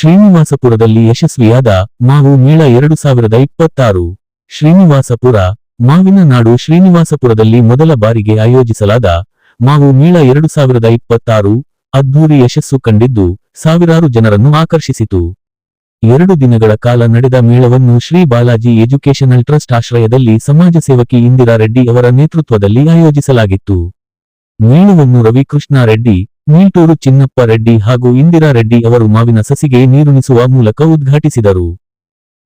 ಶ್ರೀನಿವಾಸಪುರದಲ್ಲಿ ಯಶಸ್ವಿಯಾದ ಮಾವು ಮೇಳ 2026. ಶ್ರೀನಿವಾಸಪುರ ಮಾವಿನ ನಾಡು ಶ್ರೀನಿವಾಸಪುರದಲ್ಲಿ ಮೊದಲ ಬಾರಿಗೆ ಆಯೋಜಿಸಲಾದ ಮಾವು ಮೇಳ 2026 ಅದ್ಧೂರಿ ಯಶಸ್ಸು ಕಂಡಿದ್ದು ಸಾವಿರಾರು ಜನರನ್ನು ಆಕರ್ಷಿಸಿತು. 2 ದಿನಗಳ ಕಾಲ ನಡೆದ ಮೇಳವನ್ನು ಶ್ರೀ ಬಾಲಾಜಿ ಎಜುಕೇಷನಲ್ ಟ್ರಸ್ಟ್ ಆಶ್ರಯದಲ್ಲಿ ಸಮಾಜ ಸೇವಕಿ ಇಂದಿರಾ ರೆಡ್ಡಿ ಅವರ ನೇತೃತ್ವದಲ್ಲಿ ಆಯೋಜಿಸಲಾಗಿತ್ತು. ಮೇಳವನ್ನು ರವಿ ಕೃಷ್ಣ ರೆಡ್ಡಿ, ನೀಟೂರು ಚಿನ್ನಪ್ಪ ರೆಡ್ಡಿ ಹಾಗೂ ಇಂದಿರಾ ರೆಡ್ಡಿ ಅವರು ಮಾವಿನ ಸಸಿಗೆ ನೀರುಣಿಸುವ ಮೂಲಕ ಉದ್ಘಾಟಿಸಿದರು.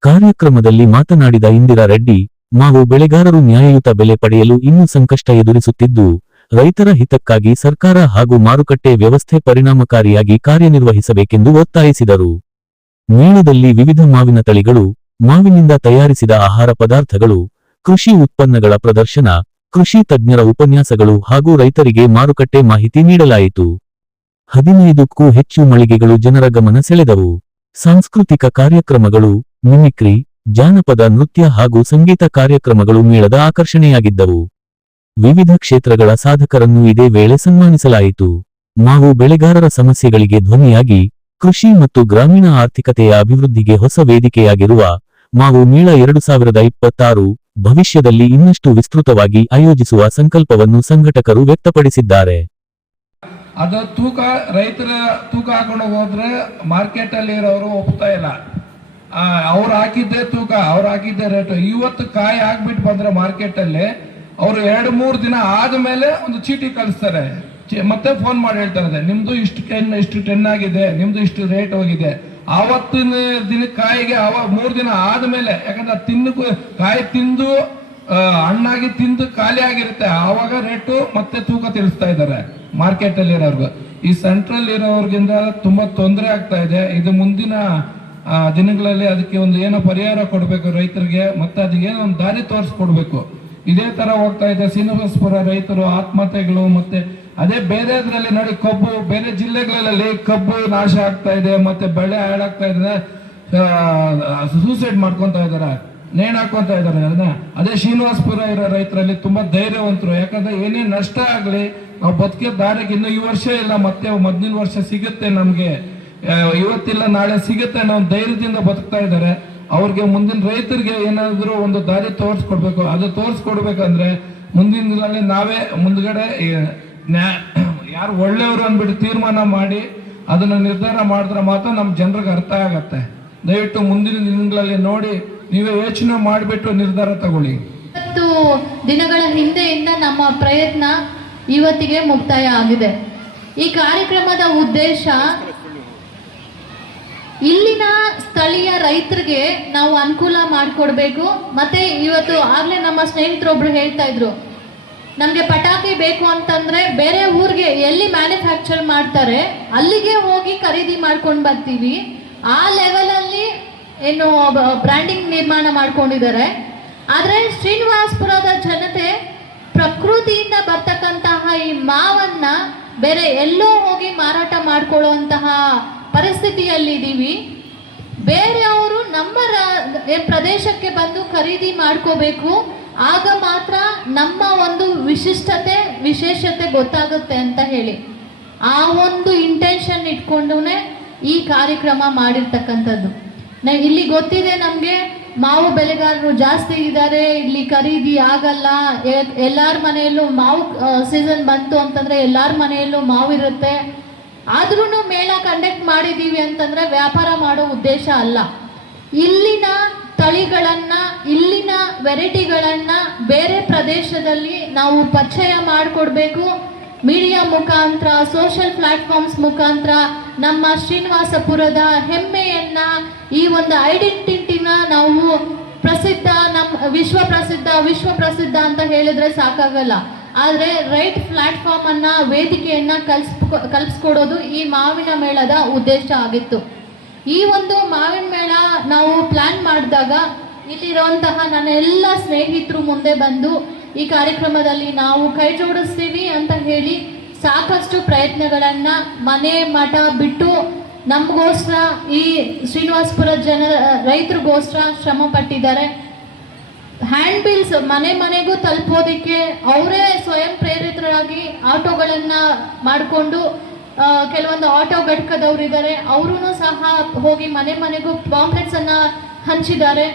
ಕಾರ್ಯಕ್ರಮದಲ್ಲಿ ಮಾತನಾಡಿದ ಇಂದಿರಾ ರೆಡ್ಡಿ, ಮಾವು ಬೆಳೆಗಾರರು ನ್ಯಾಯಯುತ ಬೆಲೆ ಪಡೆಯಲು ಇನ್ನೂ ಸಂಕಷ್ಟ ಎದುರಿಸುತ್ತಿದ್ದು, ರೈತರ ಹಿತಕ್ಕಾಗಿ ಸರ್ಕಾರ ಹಾಗೂ ಮಾರುಕಟ್ಟೆ ವ್ಯವಸ್ಥೆ ಪರಿಣಾಮಕಾರಿಯಾಗಿ ಕಾರ್ಯನಿರ್ವಹಿಸಬೇಕೆಂದು ಒತ್ತಾಯಿಸಿದರು. ಮೇಳದಲ್ಲಿ ವಿವಿಧ ಮಾವಿನ ತಳಿಗಳು, ಮಾವಿನಿಂದ ತಯಾರಿಸಿದ ಆಹಾರ ಪದಾರ್ಥಗಳು, ಕೃಷಿ ಉತ್ಪನ್ನಗಳ ಪ್ರದರ್ಶನ, ಕೃಷಿ ತಜ್ಞರ ಉಪನ್ಯಾಸಗಳು ಹಾಗೂ ರೈತರಿಗೆ ಮಾರುಕಟ್ಟೆ ಮಾಹಿತಿ ನೀಡಲಾಯಿತು. 15ಕ್ಕೂ ಹೆಚ್ಚು ಮಳಿಗೆಗಳು ಜನರ ಗಮನ ಸೆಳೆದವು. ಸಾಂಸ್ಕೃತಿಕ ಕಾರ್ಯಕ್ರಮಗಳು, ಮಿಮಿಕ್ರಿ, ಜಾನಪದ ನೃತ್ಯ ಹಾಗೂ ಸಂಗೀತ ಕಾರ್ಯಕ್ರಮಗಳು ಮೇಳದ ಆಕರ್ಷಣೆಯಾಗಿದ್ದವು. ವಿವಿಧ ಕ್ಷೇತ್ರಗಳ ಸಾಧಕರನ್ನು ಇದೇ ವೇಳೆ ಸನ್ಮಾನಿಸಲಾಯಿತು. ಮಾವು ಬೆಳೆಗಾರರ ಸಮಸ್ಯೆಗಳಿಗೆ ಧ್ವನಿಯಾಗಿ ಕೃಷಿ ಮತ್ತು ಗ್ರಾಮೀಣ ಆರ್ಥಿಕತೆಯ ಅಭಿವೃದ್ಧಿಗೆ ಹೊಸ ವೇದಿಕೆಯಾಗಿರುವ ಮಾವು ಮೇಳ 2026 ಭವಿಷ್ಯದಲ್ಲಿ ಇನ್ನಷ್ಟು ವಿಸ್ತೃತವಾಗಿ ಆಯೋಜಿಸುವ ಸಂಕಲ್ಪವನ್ನು ಸಂಘಟಕರು ವ್ಯಕ್ತಪಡಿಸಿದ್ದಾರೆ. ಅದು ರೈತರ ತೂಕ ಹಾಕೊಂಡು ಹೋದ್ರೆ ಮಾರ್ಕೆಟ್ ಅಲ್ಲಿ ಇರೋರು ಒಪ್ತಾ ಇಲ್ಲ. ಅವ್ರು ಹಾಕಿದ್ದೆ ತೂಕ, ಅವ್ರು ಹಾಕಿದ್ದೆ ರೇಟ್. ಇವತ್ತು ಕಾಯಿ ಹಾಕ್ಬಿಟ್ಟು ಬಂದ್ರೆ ಮಾರ್ಕೆಟ್ ಅಲ್ಲಿ ಅವರು 2-3 ದಿನ ಆದ್ಮೇಲೆ ಒಂದು ಚೀಟಿ ಕಳಿಸ್ತಾರೆ, ಮತ್ತೆ ಫೋನ್ ಮಾಡಿ ಹೇಳ್ತಾರೆ ನಿಮ್ದು ಇಷ್ಟು ಟೆನ್ ಆಗಿದೆ, ನಿಮ್ದು ಇಷ್ಟು ರೇಟ್ ಹೋಗಿದೆ. ಆವತ್ತಿನ ದಿನ ಕಾಯಿಗೆ 3 ದಿನ ಆದ್ಮೇಲೆ, ಯಾಕಂದ್ರೆ ಕಾಯಿ ತಿಂದು ಹಣ್ಣಾಗಿ ತಿಂದು ಖಾಲಿ ಆಗಿರುತ್ತೆ, ಆವಾಗ ರೇಟು ಮತ್ತೆ ತೂಕ ತಿಳಿಸ್ತಾ ಇದ್ದಾರೆ ಮಾರ್ಕೆಟ್ ಅಲ್ಲಿ ಇರೋರ್ಗು. ಈ ಸೆಂಟ್ರಲ್ ಇರೋರ್ಗಿಂದ ತುಂಬಾ ತೊಂದರೆ ಆಗ್ತಾ ಇದೆ. ಇದು ಮುಂದಿನ ದಿನಗಳಲ್ಲಿ ಅದಕ್ಕೆ ಒಂದು ಏನೋ ಪರಿಹಾರ ಕೊಡ್ಬೇಕು ರೈತರಿಗೆ, ಮತ್ತೆ ಅದಕ್ಕೆ ಏನೋ ಒಂದು ದಾರಿ ತೋರಿಸ್ಕೊಡ್ಬೇಕು. ಇದೇ ತರ ಹೋಗ್ತಾ ಇದೆ ಶ್ರೀನಿವಾಸಪುರ ರೈತರು ಆತ್ಮಹತ್ಯೆಗಳು, ಮತ್ತೆ ಅದೇ ಬೇರೆದ್ರಲ್ಲಿ ನೋಡಿ ಕಬ್ಬು, ಬೇರೆ ಜಿಲ್ಲೆಗಳಲ್ಲಿ ಕಬ್ಬು ನಾಶ ಆಗ್ತಾ ಇದೆ, ಮತ್ತೆ ಬೆಳೆ ಹಾಳಾಗ್ತಾ ಇದೆ, ಸೂಸೈಡ್ ಮಾಡ್ಕೊಂತ ಇದಾರೆ, ನೇಣು ಹಾಕೊಂತ ಇದಾರೆ. ಅದೇ ಶ್ರೀನಿವಾಸಪುರ ಇರೋ ರೈತರಲ್ಲಿ ತುಂಬಾ ಧೈರ್ಯವಂತರು. ಯಾಕಂದ್ರೆ ಏನೇ ನಷ್ಟ ಆಗ್ಲಿ ನಾವು ಬದುಕೇ ದಾರಿಗೆ ಇನ್ನು ಈ ವರ್ಷ ಇಲ್ಲ, ಮತ್ತೆ ಮೊದಲಿನ ವರ್ಷ ಸಿಗುತ್ತೆ, ನಮ್ಗೆ ಇವತ್ತಿಲ್ಲ ನಾಳೆ ಸಿಗುತ್ತೆ ಅನ್ನೋ ಧೈರ್ಯದಿಂದ ಬದುಕ್ತಾ ಇದ್ದಾರೆ. ಅವ್ರಿಗೆ ಮುಂದಿನ ರೈತರಿಗೆ ಏನಾದ್ರು ಒಂದು ದಾರಿ ತೋರಿಸ್ಕೊಡ್ಬೇಕು. ಅದು ತೋರಿಸ್ಕೊಡ್ಬೇಕಂದ್ರೆ ಮುಂದಿನ ದಿನಗಳಲ್ಲಿ ನಾವೇ ಮುಂದ್ಗಡೆ ಯಾರು ಒಳ್ಳೆಯವರು ಅಂದ್ಬಿಟ್ಟು ತೀರ್ಮಾನ ಮಾಡಿ ಅದನ್ನ ನಿರ್ಧಾರ ಮಾಡಿದ್ರೆ ಮಾತ್ರ ನಮ್ಮ ಜನರಿಗೆ ಅರ್ಥ ಆಗತ್ತೆ. ದಯವಿಟ್ಟು ಮುಂದಿನ ದಿನಗಳಲ್ಲಿ ನೋಡಿ ನೀವೇ ಯೋಚನೆ ಮಾಡಿಬಿಟ್ಟು ನಿರ್ಧಾರ ತಗೊಳ್ಳಿ. 10 ದಿನಗಳ ಹಿಂದೆಯಿಂದ ನಮ್ಮ ಪ್ರಯತ್ನ ಇವತ್ತಿಗೆ ಮುಕ್ತಾಯ ಆಗಿದೆ. ಈ ಕಾರ್ಯಕ್ರಮದ ಉದ್ದೇಶ ಇಲ್ಲಿನ ಸ್ಥಳೀಯ ರೈತರಿಗೆ ನಾವು ಅನುಕೂಲ ಮಾಡಿಕೊಡ್ಬೇಕು. ಮತ್ತೆ ಇವತ್ತು ಆಗ್ಲೇ ನಮ್ಮ ಸ್ನೇಹಿತರೊಬ್ರು ಹೇಳ್ತಾ ಇದ್ರು, ನಮಗೆ ಪಟಾಕಿ ಬೇಕು ಅಂತಂದ್ರೆ ಬೇರೆ ಊರಿಗೆ ಎಲ್ಲಿ ಮ್ಯಾನುಫ್ಯಾಕ್ಚರ್ ಮಾಡ್ತಾರೆ ಅಲ್ಲಿಗೆ ಹೋಗಿ ಖರೀದಿ ಮಾಡ್ಕೊಂಡು ಬರ್ತೀವಿ. ಆ ಲೆವೆಲಲ್ಲಿ ಏನು ಬ್ರ್ಯಾಂಡಿಂಗ್ ನಿರ್ಮಾಣ ಮಾಡ್ಕೊಂಡಿದ್ದಾರೆ. ಆದರೆ ಶ್ರೀನಿವಾಸಪುರದ ಜನತೆ ಪ್ರಕೃತಿಯಿಂದ ಬರ್ತಕ್ಕಂತಹ ಈ ಮಾವನ್ನ ಬೇರೆ ಎಲ್ಲೋ ಹೋಗಿ ಮಾರಾಟ ಮಾಡ್ಕೊಳ್ಳುವಂತಹ ಪರಿಸ್ಥಿತಿಯಲ್ಲಿದ್ದೀವಿ. ಬೇರೆಯವರು ನಮ್ಮ ಪ್ರದೇಶಕ್ಕೆ ಬಂದು ಖರೀದಿ ಮಾಡ್ಕೋಬೇಕು. ಆಗ ಮಾತ್ರ ನಮ್ಮ ಒಂದು ವಿಶೇಷತೆ ಗೊತ್ತಾಗುತ್ತೆ ಅಂತ ಹೇಳಿ ಆ ಒಂದು ಇಂಟೆನ್ಷನ್ ಇಟ್ಕೊಂಡೇ ಈ ಕಾರ್ಯಕ್ರಮ ಮಾಡಿರ್ತಕ್ಕಂಥದ್ದು. ಇಲ್ಲಿ ಗೊತ್ತಿದೆ ನಮಗೆ ಮಾವು ಬೆಳೆಗಾರರು ಜಾಸ್ತಿ ಇದ್ದಾರೆ, ಇಲ್ಲಿ ಖರೀದಿ ಆಗಲ್ಲ. ಎಲ್ಲರ ಮನೆಯಲ್ಲೂ ಮಾವು ಸೀಸನ್ ಬಂತು ಅಂತಂದ್ರೆ ಎಲ್ಲರ ಮನೆಯಲ್ಲೂ ಮಾವು ಇರುತ್ತೆ. ಆದ್ರೂ ಮೇಳ ಕಂಡಕ್ಟ್ ಮಾಡಿದ್ದೀವಿ ಅಂತಂದ್ರೆ ವ್ಯಾಪಾರ ಮಾಡೋ ಉದ್ದೇಶ ಅಲ್ಲ. ಇಲ್ಲಿನ ತಳಿಗಳನ್ನ, ಇಲ್ಲಿನ ವೆರೈಟಿಗಳನ್ನ ಬೇರೆ ಪ್ರದೇಶದಲ್ಲಿ ನಾವು ಪರಿಚಯ ಮಾಡಿಕೊಡ್ಬೇಕು. ಮೀಡಿಯಾ ಮುಖಾಂತರ, ಸೋಷಿಯಲ್ ಪ್ಲಾಟ್ಫಾರ್ಮ್ಸ್ ಮುಖಾಂತರ ನಮ್ಮ ಶ್ರೀನಿವಾಸಪುರದ ಹೆಮ್ಮೆಯನ್ನ, ಈ ಒಂದು ಐಡೆಂಟಿಟಿನ ನಾವು ಪ್ರಸಿದ್ಧ, ನಮ್ಮ ವಿಶ್ವ ಪ್ರಸಿದ್ಧ ಅಂತ ಹೇಳಿದ್ರೆ ಸಾಕಾಗಲ್ಲ. ಆದರೆ ರೈಟ್ ಪ್ಲಾಟ್ಫಾರ್ಮ್ ಅನ್ನ, ವೇದಿಕೆಯನ್ನ ಕಲ್ಪಿಸ್ಕೊಡೋದು ಈ ಮಾವಿನ ಮೇಳದ ಉದ್ದೇಶ ಆಗಿತ್ತು. ಈ ಒಂದು ಮಾವಿನ ಮೇಳ ನಾವು ಪ್ಲಾನ್ ಮಾಡಿದಾಗ ಇಲ್ಲಿರುವಂತಹ ನನ್ನ ಎಲ್ಲ ಸ್ನೇಹಿತರು ಮುಂದೆ ಬಂದು ಈ ಕಾರ್ಯಕ್ರಮದಲ್ಲಿ ನಾವು ಕೈ ಜೋಡಿಸ್ತೀವಿ ಅಂತ ಹೇಳಿ ಸಾಕಷ್ಟು ಪ್ರಯತ್ನಗಳನ್ನ ಮನೆ ಮಠ ಬಿಟ್ಟು ನಮಗೋಸ್ಕರ, ಈ ಶ್ರೀನಿವಾಸಪುರ ರೈತರಿಗೋಸ್ಕರ ಶ್ರಮ ಪಟ್ಟಿದ್ದಾರೆ. ಹ್ಯಾಂಡ್ ಬಿಲ್ಸ್ ಮನೆಗೂ ತಲುಪೋದಕ್ಕೆ ಅವರೇ ಸ್ವಯಂ ಪ್ರೇರಿತರಾಗಿ ಆಟೋಗಳನ್ನ ಮಾಡಿಕೊಂಡು ಕೆಲವೊಂದು ಆಟೋ ಘಟಕದವ್ರು ಇದ್ದಾರೆ, ಅವರು ಸಹ ಹೋಗಿ ಮನೆ ಮನೆಗೂ ಪಾಂಪ್ಲೆಟ್ಸ್ ಅನ್ನ ಹಂಚಿದ್ದಾರೆ.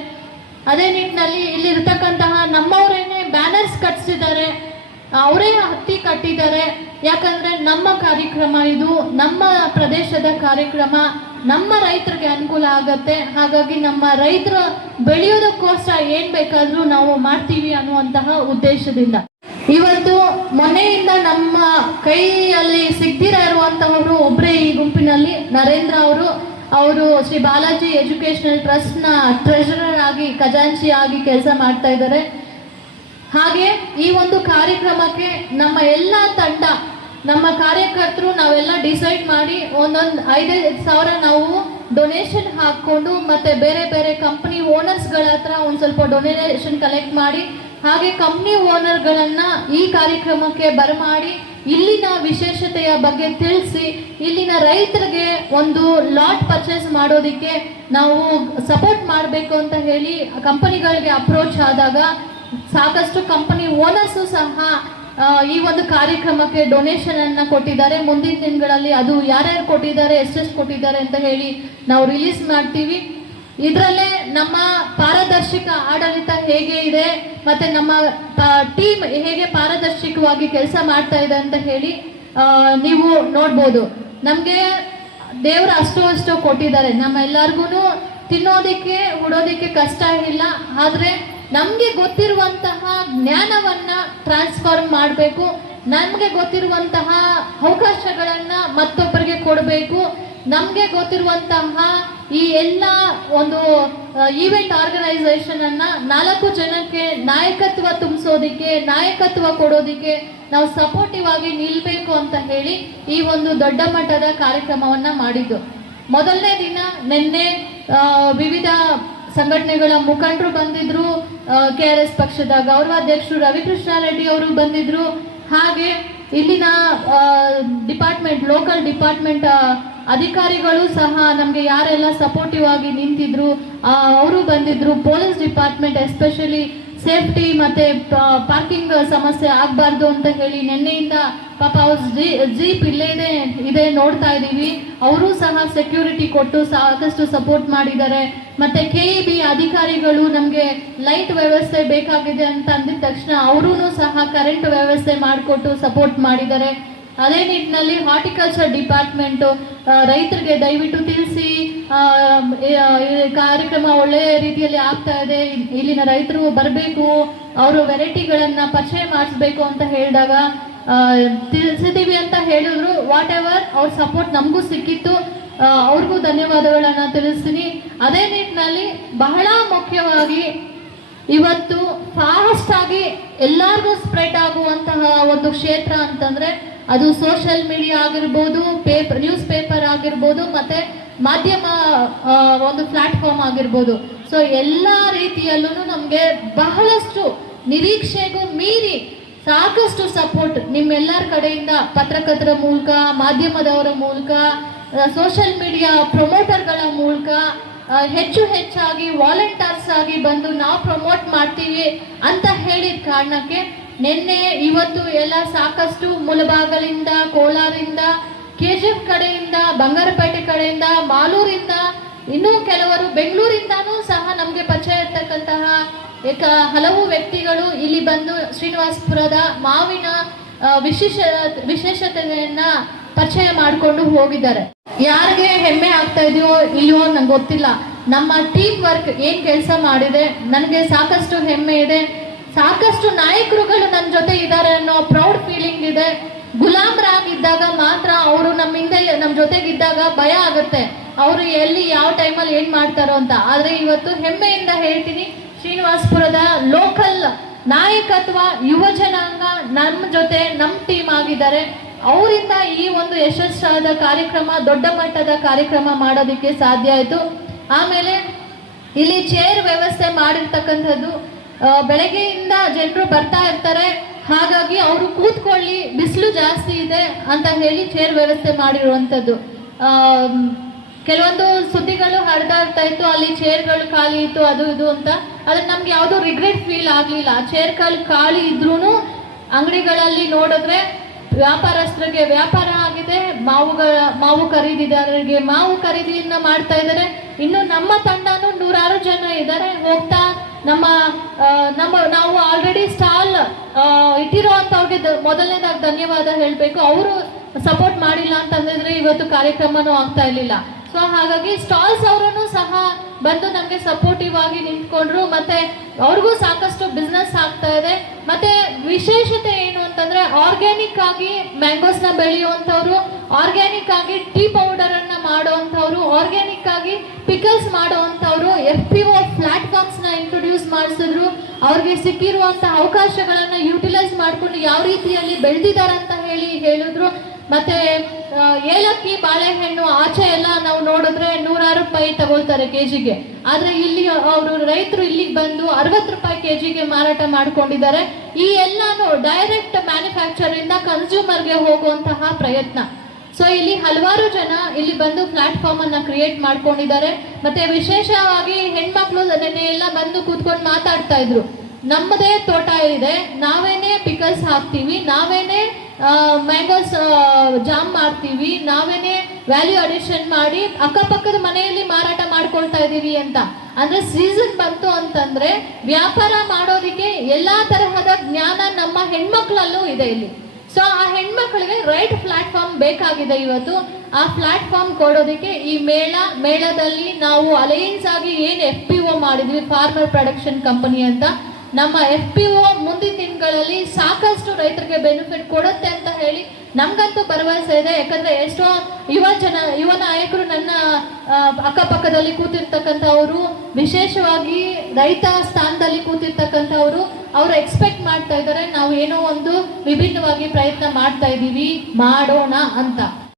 ಅದೇ ನಿಟ್ಟಿನಲ್ಲಿ ಇಲ್ಲಿ ಇರ್ತಕ್ಕಂತಹ ನಮ್ಮವರೇನೆ ಬ್ಯಾನರ್ಸ್ ಕಟ್ಸಿದ್ದಾರೆ, ಅವರೇ ಹತ್ತಿ ಕಟ್ಟಿದ್ದಾರೆ. ಯಾಕಂದ್ರೆ ನಮ್ಮ ಕಾರ್ಯಕ್ರಮ ಇದು, ನಮ್ಮ ಪ್ರದೇಶದ ಕಾರ್ಯಕ್ರಮ, ನಮ್ಮ ರೈತರಿಗೆ ಅನುಕೂಲ ಆಗತ್ತೆ. ಹಾಗಾಗಿ ನಮ್ಮ ರೈತರು ಬೆಳೆಯೋದಕ್ಕೋಸ್ಕರ ಏನ್ ಬೇಕಾದ್ರೂ ನಾವು ಮಾಡ್ತೀವಿ ಅನ್ನುವಂತಹ ಉದ್ದೇಶದಿಂದ ಇವತ್ತು ಮೊನ್ನೆಯಿಂದ ನಮ್ಮ ಕೈಯಲ್ಲಿ ಸಿಗ್ದಿರ ಇರುವಂತಹವರು ಒಬ್ಬರೇ ಈ ಗುಂಪಿನಲ್ಲಿ ನರೇಂದ್ರ ಅವರು ಶ್ರೀ ಬಾಲಾಜಿ ಎಜುಕೇಶನಲ್ ಟ್ರಸ್ಟ್ ನ ಟ್ರೆಷರರ್ ಆಗಿ ಖಜಾಂಚಿ ಆಗಿ ಕೆಲಸ ಮಾಡ್ತಾ ಇದ್ದಾರೆ. ಹಾಗೆ ಈ ಒಂದು ಕಾರ್ಯಕ್ರಮಕ್ಕೆ ನಮ್ಮ ಎಲ್ಲ ತಂಡ, ನಮ್ಮ ಕಾರ್ಯಕರ್ತರು ನಾವೆಲ್ಲ ಡಿಸೈಡ್ ಮಾಡಿ ಒಂದೊಂದು 5,000 ನಾವು ಡೊನೇಷನ್ ಹಾಕೊಂಡು ಮತ್ತೆ ಬೇರೆ ಬೇರೆ ಕಂಪನಿ ಓನರ್ಸ್ಗಳ ಹತ್ರ ಒಂದು ಸ್ವಲ್ಪ ಡೊನೇಷನ್ ಕಲೆಕ್ಟ್ ಮಾಡಿ, ಹಾಗೆ ಕಂಪ್ನಿ ಓನರ್ಗಳನ್ನ ಈ ಕಾರ್ಯಕ್ರಮಕ್ಕೆ ಬರಮಾಡಿ ಇಲ್ಲಿನ ವಿಶೇಷತೆಯ ಬಗ್ಗೆ ತಿಳಿಸಿ ಇಲ್ಲಿನ ರೈತರಿಗೆ ಒಂದು ಲಾಟ್ ಪರ್ಚೇಸ್ ಮಾಡೋದಿಕ್ಕೆ ನಾವು ಸಪೋರ್ಟ್ ಮಾಡಬೇಕು ಅಂತ ಹೇಳಿ ಕಂಪನಿಗಳಿಗೆ ಅಪ್ರೋಚ್ ಆದಾಗ ಸಾಕಷ್ಟು ಕಂಪನಿ ಓನರ್ಸು ಸಹ ಈ ಒಂದು ಕಾರ್ಯಕ್ರಮಕ್ಕೆ ಡೊನೇಷನ್ ಅನ್ನ ಕೊಟ್ಟಿದ್ದಾರೆ. ಮುಂದಿನ ದಿನಗಳಲ್ಲಿ ಅದು ಯಾರ್ಯಾರು ಕೊಟ್ಟಿದ್ದಾರೆ, ಎಷ್ಟೆಷ್ಟು ಕೊಟ್ಟಿದ್ದಾರೆ ಅಂತ ಹೇಳಿ ನಾವು ರಿಲೀಸ್ ಮಾಡ್ತೀವಿ. ಇದರಲ್ಲೇ ನಮ್ಮ ಪಾರದರ್ಶಕ ಆಡಳಿತ ಹೇಗೆ ಇದೆ ಮತ್ತೆ ನಮ್ಮ ಟೀಮ್ ಹೇಗೆ ಪಾರದರ್ಶಕವಾಗಿ ಕೆಲಸ ಮಾಡ್ತಾ ಇದೆ ಅಂತ ಹೇಳಿ ನೀವು ನೋಡ್ಬೋದು. ನಮಗೆ ದೇವರು ಅಷ್ಟು ಕೊಟ್ಟಿದ್ದಾರೆ, ನಮ್ಮ ಎಲ್ಲರಿಗೂ ತಿನ್ನೋದಿಕ್ಕೆ ಉಡೋದಿಕ್ಕೆ ಕಷ್ಟ ಇಲ್ಲ. ಆದ್ರೆ ನಮ್ಗೆ ಗೊತ್ತಿರುವಂತಹ ಜ್ಞಾನವನ್ನ ಟ್ರಾನ್ಸ್ಫಾರ್ಮ್ ಮಾಡಬೇಕು, ನಮ್ಗೆ ಗೊತ್ತಿರುವಂತಹ ಅವಕಾಶಗಳನ್ನ ಮತ್ತೊಬ್ಬರಿಗೆ ಕೊಡಬೇಕು. ನಮ್ಗೆ ಗೊತ್ತಿರುವಂತಹ ಈ ಎಲ್ಲ ಒಂದು ಈವೆಂಟ್ ಆರ್ಗನೈಸೇಷನ್ ಅನ್ನ 4 ಜನಕ್ಕೆ ನಾಯಕತ್ವ ತುಂಬಿಸೋದಿಕ್ಕೆ, ನಾಯಕತ್ವ ಕೊಡೋದಿಕ್ಕೆ ನಾವು ಸಪೋರ್ಟಿವ್ ಆಗಿ ನಿಲ್ಬೇಕು ಅಂತ ಹೇಳಿ ಈ ಒಂದು ದೊಡ್ಡ ಮಟ್ಟದ ಕಾರ್ಯಕ್ರಮವನ್ನ ಮಾಡಿದ್ದು. ಮೊದಲನೇ ದಿನ ನಿನ್ನೆ ವಿವಿಧ ಸಂಘಟನೆಗಳ ಮುಖಂಡರು ಬಂದಿದ್ರು, KRS ಪಕ್ಷದ ಗೌರವಾಧ್ಯಕ್ಷರು ರವಿಕೃಷ್ಣ ರೆಡ್ಡಿ ಅವರು ಬಂದಿದ್ರು, ಹಾಗೆ ಇಲ್ಲಿನ ಡಿಪಾರ್ಟ್ಮೆಂಟ್ ಲೋಕಲ್ ಡಿಪಾರ್ಟ್ಮೆಂಟ್ ಅಧಿಕಾರಿಗಳು ಸಹ ನಮಗೆ ಯಾರೆಲ್ಲ ಸಪೋರ್ಟಿವ್ ಆಗಿ ನಿಂತಿದ್ರು ಅವರು ಬಂದಿದ್ರು. ಪೊಲೀಸ್ ಡಿಪಾರ್ಟ್ಮೆಂಟ್ ಎಸ್ಪೆಷಲಿ ಸೇಫ್ಟಿ ಮತ್ತೆ ಪಾರ್ಕಿಂಗ್ ಸಮಸ್ಯೆ ಆಗಬಾರ್ದು ಅಂತ ಹೇಳಿ ನಿನ್ನೆಯಿಂದ ಪಾಪ ಅವ್ರ ಜೀಪ್ ಇಲ್ಲೇ ಇದೆ ನೋಡ್ತಾ ಇದ್ದೀವಿ, ಅವರು ಸಹ ಸೆಕ್ಯೂರಿಟಿ ಕೊಟ್ಟು ಸಾಕಷ್ಟು ಸಪೋರ್ಟ್ ಮಾಡಿದ್ದಾರೆ. ಮತ್ತೆ KEB ಅಧಿಕಾರಿಗಳು ನಮಗೆ ಲೈಟ್ ವ್ಯವಸ್ಥೆ ಬೇಕಾಗಿದೆ ಅಂತ ಅಂದಿದ ತಕ್ಷಣ ಅವರೂ ಸಹ ಕರೆಂಟ್ ವ್ಯವಸ್ಥೆ ಮಾಡಿಕೊಟ್ಟು ಸಪೋರ್ಟ್ ಮಾಡಿದ್ದಾರೆ. ಅದೇ ನಿಟ್ಟಿನಲ್ಲಿ ಹಾರ್ಟಿಕಲ್ಚರ್ ಡಿಪಾರ್ಟ್ಮೆಂಟ್ ರೈತರಿಗೆ ದಯವಿಟ್ಟು ತಿಳಿಸಿ ಕಾರ್ಯಕ್ರಮ ಒಳ್ಳೆಯ ರೀತಿಯಲ್ಲಿ ಆಗ್ತಾ ಇದೆ, ಇಲ್ಲಿನ ರೈತರು ಬರಬೇಕು, ಅವರು ವೆರೈಟಿಗಳನ್ನ ಪರಿಚಯ ಮಾಡಿಸ್ಬೇಕು ಅಂತ ಹೇಳಿದಾಗ ತಿಳಿಸಿದೀವಿ ಅಂತ ಹೇಳಿದ್ರು. ವಾಟ್ ಎವರ್ ಅವ್ರ ಸಪೋರ್ಟ್ ನಮಗೂ ಸಿಕ್ಕಿತ್ತು, ಅವ್ರಿಗೂ ಧನ್ಯವಾದಗಳನ್ನ ತಿಳಿಸ್ತೀನಿ. ಅದೇ ನಿಟ್ಟಿನಲ್ಲಿ ಬಹಳ ಮುಖ್ಯವಾಗಿ ಇವತ್ತು ಫಾಸ್ಟ್ ಆಗಿ ಎಲ್ಲರಿಗೂ ಸ್ಪ್ರೆಡ್ ಆಗುವಂತಹ ಒಂದು ಕ್ಷೇತ್ರ ಅಂತಂದ್ರೆ ಅದು ಸೋಷಿಯಲ್ ಮೀಡಿಯಾ ಆಗಿರ್ಬೋದು, ನ್ಯೂಸ್ ಪೇಪರ್ ಆಗಿರ್ಬೋದು, ಮತ್ತೆ ಮಾಧ್ಯಮ ಒಂದು ಪ್ಲಾಟ್ಫಾರ್ಮ್ ಆಗಿರ್ಬೋದು. ಸೊ ಎಲ್ಲ ರೀತಿಯಲ್ಲೂ ನಮಗೆ ಬಹಳಷ್ಟು ನಿರೀಕ್ಷೆಗೂ ಮೀರಿ ಸಾಕಷ್ಟು ಸಪೋರ್ಟ್ ನಿಮ್ಮೆಲ್ಲರ ಕಡೆಯಿಂದ, ಪತ್ರಕರ್ತರ ಮೂಲಕ, ಮಾಧ್ಯಮದವರ ಮೂಲಕ, ಸೋಷಿಯಲ್ ಮೀಡಿಯಾ ಪ್ರಮೋಟರ್ಗಳ ಮೂಲಕ ಹೆಚ್ಚಾಗಿ ವಾಲಂಟಿಯರ್ಸ್ ಆಗಿ ಬಂದು ನಾವು ಪ್ರಮೋಟ್ ಮಾಡ್ತೀವಿ ಅಂತ ಹೇಳಿದ ಕಾರಣಕ್ಕೆ ನಿನ್ನೆ ಇವತ್ತು ಎಲ್ಲ ಸಾಕಷ್ಟು ಮುಳಬಾಗಲಿಂದ, ಕೋಲಾರಿಂದ, KGF ಕಡೆಯಿಂದ, ಬಂಗಾರಪೇಟೆ ಕಡೆಯಿಂದ, ಮಾಲೂರಿಂದ, ಇನ್ನೂ ಕೆಲವರು ಬೆಂಗಳೂರಿಂದಾನೂ ಸಹ ನಮಗೆ ಪರಿಚಯ ಇರ್ತಕ್ಕಂತಹ ಹಲವು ವ್ಯಕ್ತಿಗಳು ಇಲ್ಲಿ ಬಂದು ಶ್ರೀನಿವಾಸಪುರದ ಮಾವಿನ ವಿಶೇಷತೆಯನ್ನ ಪರಿಚಯ ಮಾಡಿಕೊಂಡು ಹೋಗಿದ್ದಾರೆ. ಯಾರಿಗೆ ಹೆಮ್ಮೆ ಆಗ್ತಾ ಇದೆಯೋ ಇಲ್ವೋ ನಂಗೆ ಗೊತ್ತಿಲ್ಲ, ನಮ್ಮ ಟೀಮ್ ವರ್ಕ್ ಏನ್ ಕೆಲಸ ಮಾಡಿದೆ ನನಗೆ ಸಾಕಷ್ಟು ಹೆಮ್ಮೆ ಇದೆ. ಸಾಕಷ್ಟು ನಾಯಕರುಗಳು ನನ್ನ ಜೊತೆ ಇದ್ದಾರೆ ಅನ್ನೋ ಪ್ರೌಡ್ ಫೀಲಿಂಗ್ ಇದೆ. ಗುಲಾಮರಾಗಿದ್ದಾಗ ಮಾತ್ರ ಅವರು ನಮ್ಮ ಜೊತೆಗಿದ್ದಾಗ ಭಯ ಆಗುತ್ತೆ, ಅವರು ಎಲ್ಲಿ ಯಾವ ಟೈಮಲ್ಲಿ ಏನ್ ಮಾಡ್ತಾರೋ ಅಂತ. ಆದ್ರೆ ಇವತ್ತು ಹೆಮ್ಮೆಯಿಂದ ಹೇಳ್ತೀನಿ, ಶ್ರೀನಿವಾಸಪುರದ ಲೋಕಲ್ ನಾಯಕತ್ವ, ಯುವ ಜನಾಂಗ ನಮ್ಮ ಜೊತೆ ನಮ್ಮ ಟೀಮ್ ಆಗಿದ್ದಾರೆ. ಅವರಿಂದ ಈ ಒಂದು ಯಶಸ್ಸಾದ ಕಾರ್ಯಕ್ರಮ, ದೊಡ್ಡ ಮಟ್ಟದ ಕಾರ್ಯಕ್ರಮ ಮಾಡೋದಕ್ಕೆ ಸಾಧ್ಯ ಆಯಿತು. ಆಮೇಲೆ ಇಲ್ಲಿ ಚೇರ್ ವ್ಯವಸ್ಥೆ ಮಾಡಿರ್ತಕ್ಕಂಥದ್ದು, ಬೆಳಗ್ಗೆಯಿಂದ ಜನರು ಬರ್ತಾ ಇರ್ತಾರೆ, ಹಾಗಾಗಿ ಅವರು ಕೂತ್ಕೊಳ್ಳಿ, ಬಿಸಿಲು ಜಾಸ್ತಿ ಇದೆ ಅಂತ ಹೇಳಿ ಚೇರ್ ವ್ಯವಸ್ಥೆ ಮಾಡಿರುವಂಥದ್ದು. ಕೆಲವೊಂದು ಸುದ್ದಿಗಳು ಹರಿದಾಡ್ತಾ ಇತ್ತು, ಅಲ್ಲಿ ಚೇರ್ಗಳು ಖಾಲಿ ಇತ್ತು ಅದು ಇದು ಅಂತ. ಆದ್ರೆ ನಮ್ಗೆ ಯಾವುದು ರಿಗ್ರೆಟ್ ಫೀಲ್ ಆಗಲಿಲ್ಲ. ಚೇರ್ ಖಾಲಿ ಇದ್ರೂ ಅಂಗಡಿಗಳಲ್ಲಿ ನೋಡಿದ್ರೆ ವ್ಯಾಪಾರಸ್ಥರಿಗೆ ವ್ಯಾಪಾರ ಆಗಿದೆ. ಮಾವು ಖರೀದಿದಾರರಿಗೆ ಮಾವು ಖರೀದಿಯನ್ನ ಮಾಡ್ತಾ ಇದ್ದಾರೆ. ಇನ್ನು ನಮ್ಮ ತಂಡನೂ 100 ಜನ ಇದ್ದಾರೆ. ಹೋಗ್ತಾ ನಾವು ಆಲ್ರೆಡಿ ಸ್ಟಾಲ್ ಇಟ್ಟಿರುವಂತವ್ರಿಗೆ ಮೊದಲನೇದಾಗಿ ಧನ್ಯವಾದ ಹೇಳಬೇಕು. ಅವರು ಸಪೋರ್ಟ್ ಮಾಡಿಲ್ಲ ಅಂತಂದಿದ್ರೆ ಇವತ್ತು ಕಾರ್ಯಕ್ರಮನೂ ಆಗ್ತಾ ಇರ್ಲಿಲ್ಲ. ಸೊ ಹಾಗಾಗಿ ಸ್ಟಾಲ್ಸ್ ಅವರನ್ನು ಸಹ ಬಂದು ನಮಗೆ ಸಪೋರ್ಟಿವ್ ಆಗಿ ನಿಂತ್ಕೊಂಡ್ರು. ಮತ್ತೆ ಅವ್ರಿಗೂ ಸಾಕಷ್ಟು ಬಿಸ್ನೆಸ್ ಆಗ್ತಾ ಇದೆ. ಮತ್ತೆ ವಿಶೇಷತೆ ಏನು ಅಂತಂದ್ರೆ ಆರ್ಗ್ಯಾನಿಕ್ ಆಗಿ ಮ್ಯಾಂಗೋಸ್ ನ ಬೆಳೆಯುವಂತವ್ರು, ಆರ್ಗ್ಯಾನಿಕ್ ಆಗಿ ಟೀ ಪೌಡರ್ ಅನ್ನ ಮಾಡುವಂತವ್ರು, ಆರ್ಗ್ಯಾನಿಕ್ ಆಗಿ ಪಿಕಲ್ಸ್ ಮಾಡುವಂತವ್ರು FPO ಪ್ಲಾಟ್ಫಾರ್ಮ್ಸ್ ನ ಇಂಟ್ರೊಡ್ಯೂಸ್ ಮಾಡಿಸಿದ್ರು. ಅವ್ರಿಗೆ ಸಿಕ್ಕಿರುವಂತಹ ಅವಕಾಶಗಳನ್ನ ಯುಟಿಲೈಸ್ ಮಾಡ್ಕೊಂಡು ಯಾವ ರೀತಿಯಲ್ಲಿ ಬೆಳೆದಿದ್ದಾರೆ ಅಂತ ಹೇಳಿದ್ರು. ಮತ್ತೆ ಏಲಕ್ಕಿ, ಬಾಳೆಹಣ್ಣು ಆಚೆ ಎಲ್ಲ ನಾವು ನೋಡಿದ್ರೆ 100 ರೂಪಾಯಿ ತಗೊಳ್ತಾರೆ ಕೆಜಿಗೆ. ಆದ್ರೆ ಇಲ್ಲಿ ಅವರು ರೈತರು ಇಲ್ಲಿಗೆ ಬಂದು 60 ರೂಪಾಯಿ ಕೆಜಿಗೆ ಮಾರಾಟ ಮಾಡ್ಕೊಂಡಿದ್ದಾರೆ. ಈ ಎಲ್ಲಾನು ಡೈರೆಕ್ಟ್ ಮ್ಯಾನುಫ್ಯಾಕ್ಚರ್ ಇಂದ ಕನ್ಸ್ಯೂಮರ್ಗೆ ಹೋಗುವಂತಹ ಪ್ರಯತ್ನ. ಸೊ ಇಲ್ಲಿ ಹಲವಾರು ಜನ ಇಲ್ಲಿ ಬಂದು ಪ್ಲಾಟ್ಫಾರ್ಮ್ ಅನ್ನ ಕ್ರಿಯೇಟ್ ಮಾಡ್ಕೊಂಡಿದ್ದಾರೆ. ಮತ್ತೆ ವಿಶೇಷವಾಗಿ ಹೆಣ್ಮಕ್ಳು ನೆನ್ನೆ ಎಲ್ಲ ಬಂದು ಕೂತ್ಕೊಂಡು ಮಾತಾಡ್ತಾ ಇದ್ರು. ನಮ್ಮದೇ ತೋಟ ಇದೆ, ನಾವೇನೇ ಪಿಕಲ್ಸ್ ಹಾಕ್ತೀವಿ, ನಾವೇನೇ ಮ್ಯಾಂಗೋಸ್ ಜಾಮ್ ಮಾಡ್ತೀವಿ, ನಾವೇನೇ ವ್ಯಾಲ್ಯೂ ಅಡಿಷನ್ ಮಾಡಿ ಅಕ್ಕಪಕ್ಕದ ಮನೆಯಲ್ಲಿ ಮಾರಾಟ ಮಾಡ್ಕೊಳ್ತಾ ಇದೀವಿ ಅಂತ. ಅಂದ್ರೆ ಸೀಸನ್ ಬಂತು ಅಂತಂದ್ರೆ ವ್ಯಾಪಾರ ಮಾಡೋದಿಕ್ಕೆ ಎಲ್ಲಾ ತರಹದ ಜ್ಞಾನ ನಮ್ಮ ಹೆಣ್ಮಕ್ಳಲ್ಲೂ ಇದೆ ಇಲ್ಲಿ. ಸೊ ಆ ಹೆಣ್ಮಕ್ಳಿಗೆ ರೈಟ್ ಪ್ಲಾಟ್ಫಾರ್ಮ್ ಬೇಕಾಗಿದೆ ಇವತ್ತು. ಆ ಪ್ಲಾಟ್ಫಾರ್ಮ್ ಕೊಡೋದಕ್ಕೆ ಈ ಮೇಳದಲ್ಲಿ ನಾವು ಅಲೈನ್ಸ್ ಆಗಿ ಏನು FPO ಮಾಡಿದ್ವಿ, ಫಾರ್ಮರ್ ಪ್ರೊಡಕ್ಷನ್ ಕಂಪನಿ ಅಂತ. ನಮ್ಮ FPO ಮುಂದಿನ ದಿನಗಳಲ್ಲಿ ಸಾಕಷ್ಟು ರೈತರಿಗೆ ಬೆನಿಫಿಟ್ ಕೊಡುತ್ತೆ ಅಂತ ಹೇಳಿ ನಮ್ಗಂತೂ ಭರವಸೆ ಇದೆ. ಯಾಕಂದ್ರೆ ಎಷ್ಟೋ ಯುವ ನಾಯಕರು ನನ್ನ ಅಕ್ಕಪಕ್ಕದಲ್ಲಿ ಕೂತಿರ್ತಕ್ಕಂಥವ್ರು, ವಿಶೇಷವಾಗಿ ರೈತ ಸ್ಥಾನದಲ್ಲಿ ಕೂತಿರ್ತಕ್ಕಂಥವ್ರು, ಅವರು ಎಕ್ಸ್ಪೆಕ್ಟ್ ಮಾಡ್ತಾ ಇದ್ದಾರೆ ನಾವು ಏನೋ ಒಂದು ವಿಭಿನ್ನವಾಗಿ ಪ್ರಯತ್ನ ಮಾಡ್ತಾ ಇದ್ದೀವಿ, ಮಾಡೋಣ ಅಂತ.